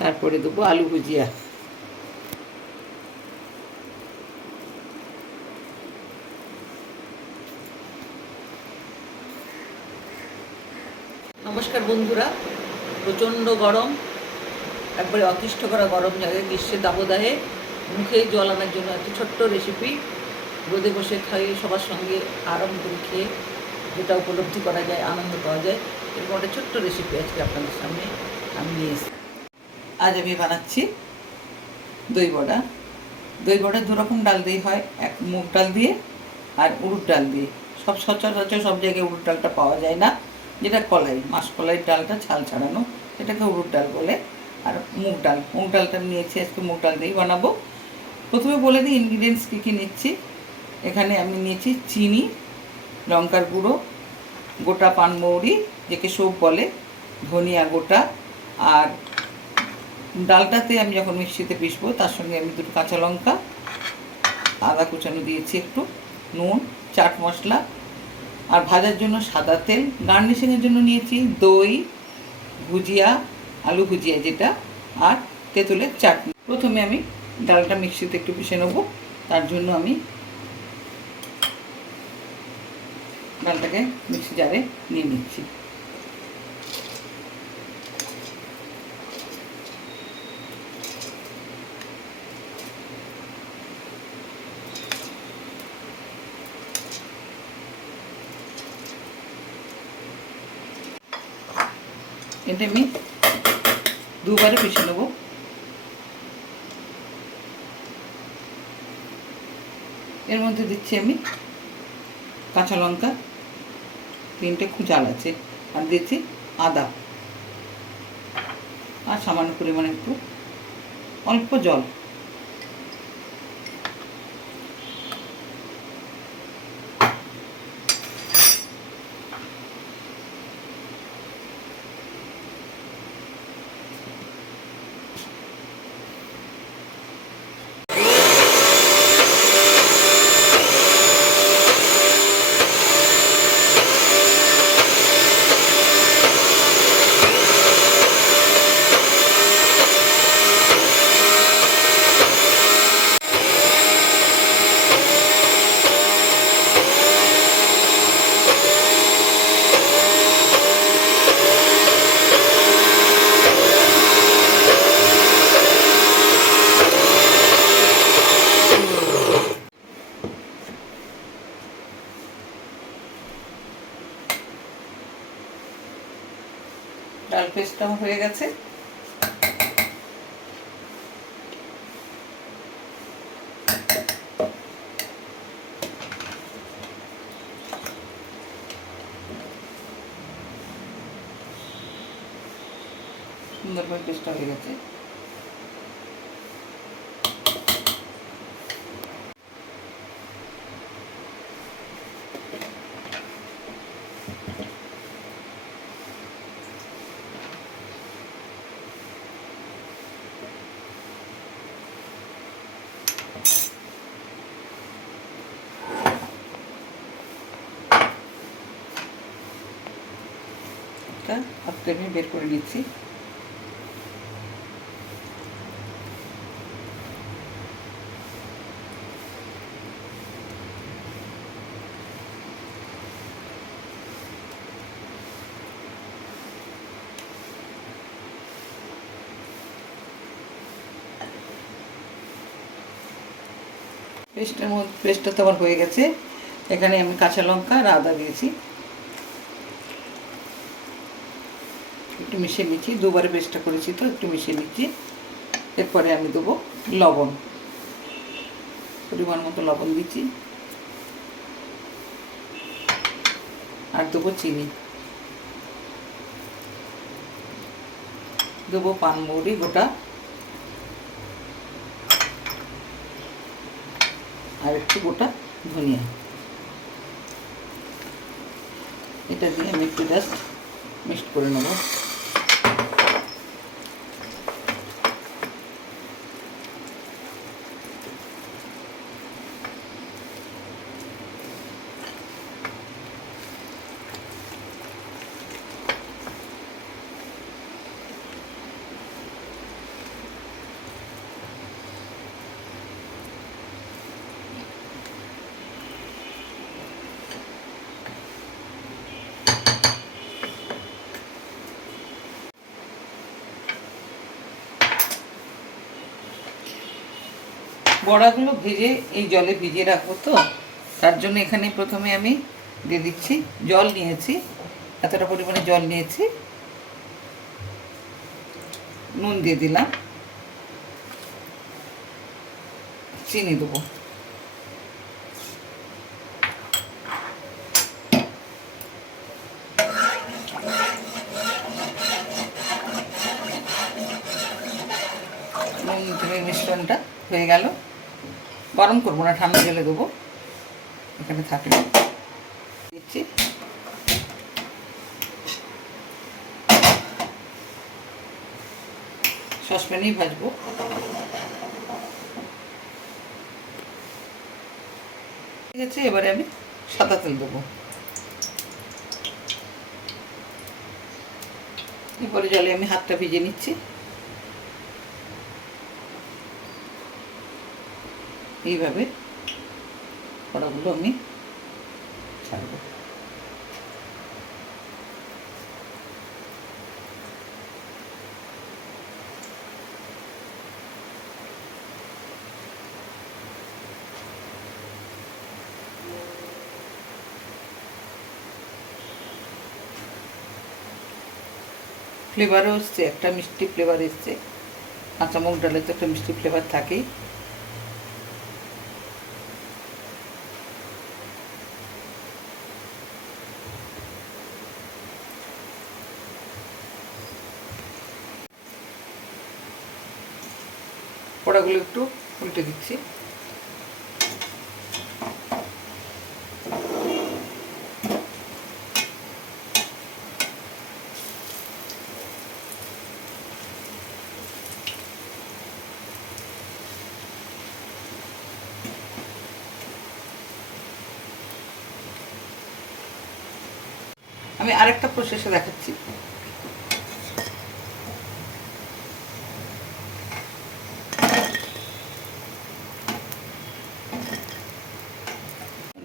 তারপরে দেবো আলু ভুজিয়া। নমস্কার বন্ধুরা, প্রচণ্ড গরম, একবারে অতিষ্ঠ করা গরম জায়গায় গ্রীষ্মের দাবদাহে মুখে জল আনার জন্য একটা ছোট্ট রেসিপি রোদে বসে খাইয়ে সবার সঙ্গে আরাম করে খেয়ে, যেটা উপলব্ধি করা যায়, আনন্দ পাওয়া যায়। এরকম একটা ছোট্ট রেসিপি আজকে আপনাদের সামনে আমি নিয়ে এসেছি। আজ আমি বানাচ্ছি দই বড়া। দই বড়া দুরকম ডাল দিয়ে হয়, এক মুগ ডাল দিয়ে আর উড়ুর ডাল দিয়ে। সব সচরাচর সব জায়গায় উড়ুর ডালটা পাওয়া যায় না, যেটা কলাই মাসকলাইয়ের ডালটা ছাল ছাড়ানো, এটাকে উড়ুর ডাল বলে। আর মুগ ডাল, মুগ ডালটা নিয়েছি, আজকে মুগ ডাল দিয়েই বানাবো। প্রথমে বলে দিই ইনগ্রিডিয়েন্টস কী কী নিচ্ছি। এখানে আমি নিয়েছি চিনি, লঙ্কার গুঁড়ো, গোটা পানমৌরি যেকে সোপ বলে, ধনিয়া গোটা, আর ডালটাতে আমি যখন মিক্সিতে পিসবো তার সঙ্গে আমি দুটো কাঁচা লঙ্কা, আদা কুচানো দিয়েছি একটু, নুন, চাট মশলা, আর ভাজার জন্য সাদা তেল, গার্নিশিংয়ের জন্য নিয়েছি দই, ভুজিয়া, আলু ভুজিয়া যেটা, আর তেঁতুলের চাটনি। প্রথমে আমি ডালটা মিক্সিতে একটু পিষে নেব, তার জন্য আমি ডালটাকে মিক্সি জারে নিয়ে নিচ্ছি। এটা আমি দুবারে পিষে নেব। এর মধ্যে দিচ্ছি আমি কাঁচা লঙ্কা, তিনটে খুঁজাল আছে, আর দিচ্ছি আদা। আর সামান্য পরিমাণে একটু অল্প জল। ডাল পেস্টটা হয়ে গেছে। সুন্দরভাবে পেস্টটা হয়ে গেছে একটা হাতে আমি বের করে নিচ্ছি। পেস্টের মধ্যে, পেস্টটা তো আমার হয়ে গেছে। এখানে আমি কাঁচা লঙ্কা আর আদা দিয়েছি। একটু মিশিয়ে নিচ্ছি, দুবারে পেস্টটা করেছি তো, একটু মিশিয়ে নিচ্ছি। এরপরে আমি দেবো লবণ। পরিমাণ মতো লবণ দিচ্ছি। আর দেবো চিনি। দেবো পানমৌরি গোটা। আর একটু গোটা ধনিয়া। এটা দিয়ে আমি একটু জাস্ট মিক্সড করে নেব। বড়াগুলো ভেজে, এই জলে ভিজিয়ে রাখব তো। তার জন্য এখানে প্রথমে আমি দিয়ে দিচ্ছি, জল নিয়েছি, এতটা পরিমাণে জল নিয়েছি। নুন দিয়ে দিলাম। চিনি দেবো। নুন মিশ্রণটা হয়ে গেল। গরম করব না, ঠান্ডা জলে দেবো এখানে থাকলে। দিচ্ছি। সসপ্যানেই ভাজবো। ঠিক আছে এবারে আমি সাদা তেল দেবো। এরপরে জলে আমি হাতটা ভিজে নিচ্ছি। এইভাবে কড়াগুলো আমি ছাড়বো। ফ্লেভারও এসছে, একটা মিষ্টি ফ্লেভার এসছে। কাঁচা মুগ ডালে তো একটা মিষ্টি ফ্লেভার থাকেই। পোড়াগুলো একটু উল্টে দিচ্ছি। আমি আরেকটা প্রসেসে দেখাচ্ছি।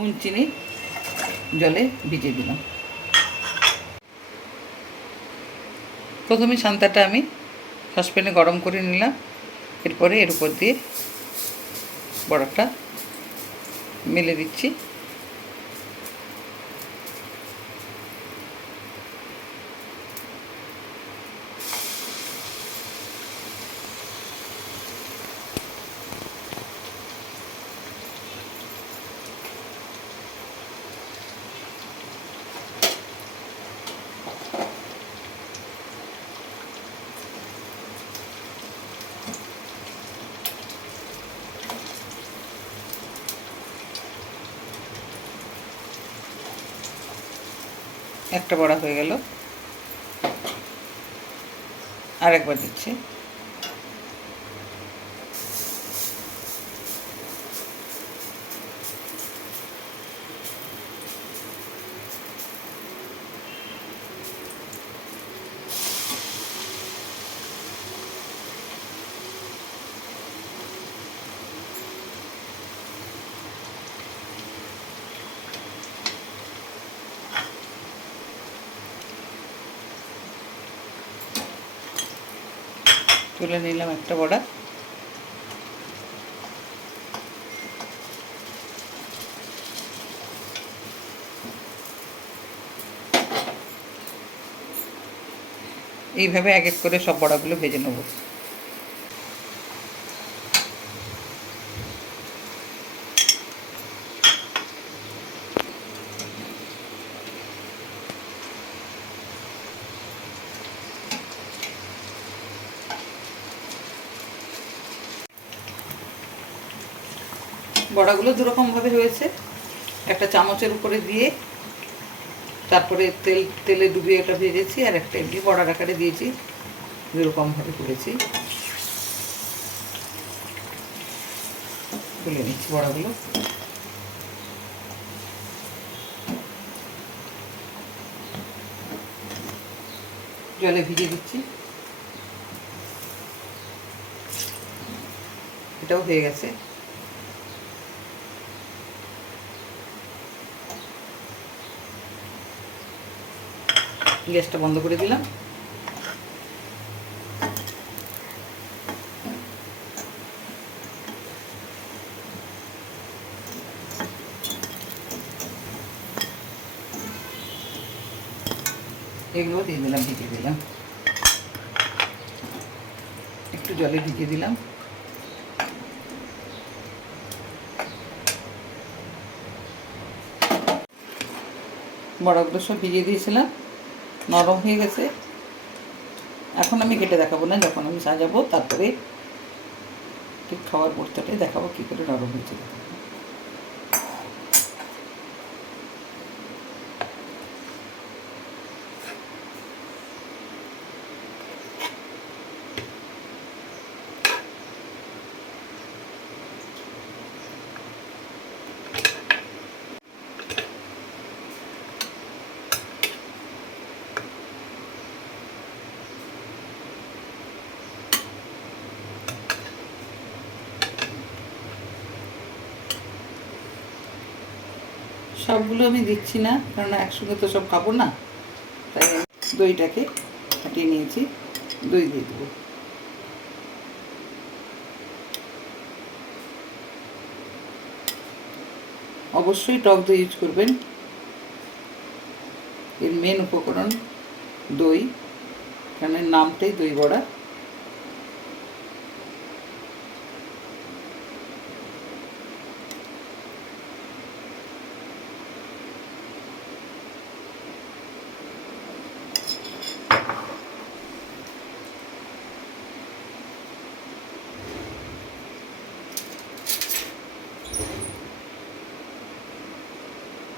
নুন, চিনি, জলে ভিজিয়ে দিলাম। প্রথমে সান্তাটা আমি সসপ্যানে গরম করে নিলাম। এরপরে এর উপর দিয়ে বড়টা মেলে দিচ্ছি। একটা বড়া হয়ে গেল। আরেকবার দিচ্ছি। তুলে নিলাম একটা বড়া। এইভাবে এক এক করে সব বড়াগুলো ভেজে নেব। বড়াগুলো দুরকমভাবে হয়েছে একটা চামচের উপরে দিয়ে তারপরে তেল, তেলে ডুবিয়ে ওটা ভেজেছি আর একটা এমনি বড়ার আকারে দিয়েছি, দুরকমভাবে করেছি। তুলে নিচ্ছি বড়াগুলো। জলে ভিজে দিচ্ছি। এটাও হয়ে গেছে। গ্যাসটা বন্ধ করে দিলাম। এগুলো দিয়ে দিলাম ভিজিয়ে দিলাম। একটু জলে ভিজিয়ে দিলাম। বড়গুলো সব ভিজিয়ে দিয়েছিলাম। নরম হয়ে গেছে। এখন আমি কেটে দেখাবো না, যখন আমি সাজাবো তারপরে ঠিক খাওয়ার পরটাই দেখাবো কী করে নরম হয়েছে। সবগুলো আমি দিচ্ছি না কারণ একসঙ্গে তো সব খাব না। তাই দইটাকে ফাটিয়ে নিয়েছি, দই দিয়ে দেবো। অবশ্যই টক দই ইউজ করবেন। এর মেন উপকরণ দই কারণ নামটাই দই বড়া।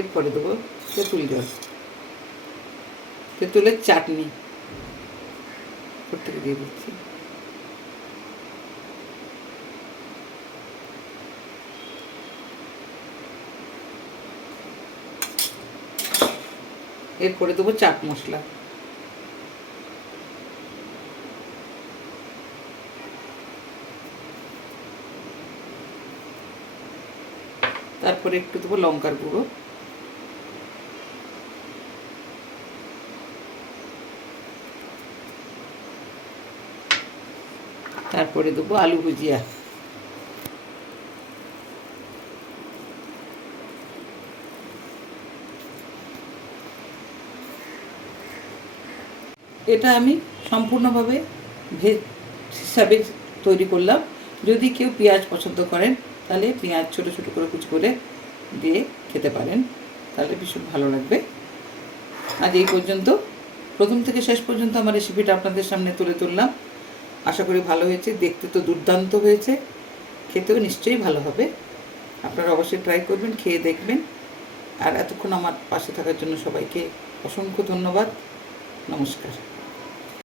এরপরে দেবো তেঁতুল জল তেঁতুলের চাটনি। থেকে দিয়ে দিচ্ছি। এরপরে দেবো চাট মশলা। তারপরে একটু দেবো লঙ্কার গুঁড়ো। তারপরে দেবো আলু ভুজিয়া। এটা আমি সম্পূর্ণভাবে ভেজ হিসাবে তৈরি করলাম। যদি কেউ পেঁয়াজ পছন্দ করেন, তাহলে পেঁয়াজ ছোটো ছোটো করে কুচি করে দিয়ে খেতে পারেন। তাহলে ভীষণ ভালো লাগবে। আজ এই পর্যন্ত। প্রথম থেকে শেষ পর্যন্ত আমার রেসিপিটা আপনাদের সামনে তুলে তুললাম আশা করি ভালো হয়েছে, দেখতে তো দুর্দান্ত হয়েছে, খেতেও নিশ্চয়ই ভালো হবে। আপনারা অবশ্যই ট্রাই করবেন, খেয়ে দেখবেন। আর এতক্ষণ আমার পাশে থাকার জন্য সবাইকে অসংখ্য ধন্যবাদ। নমস্কার।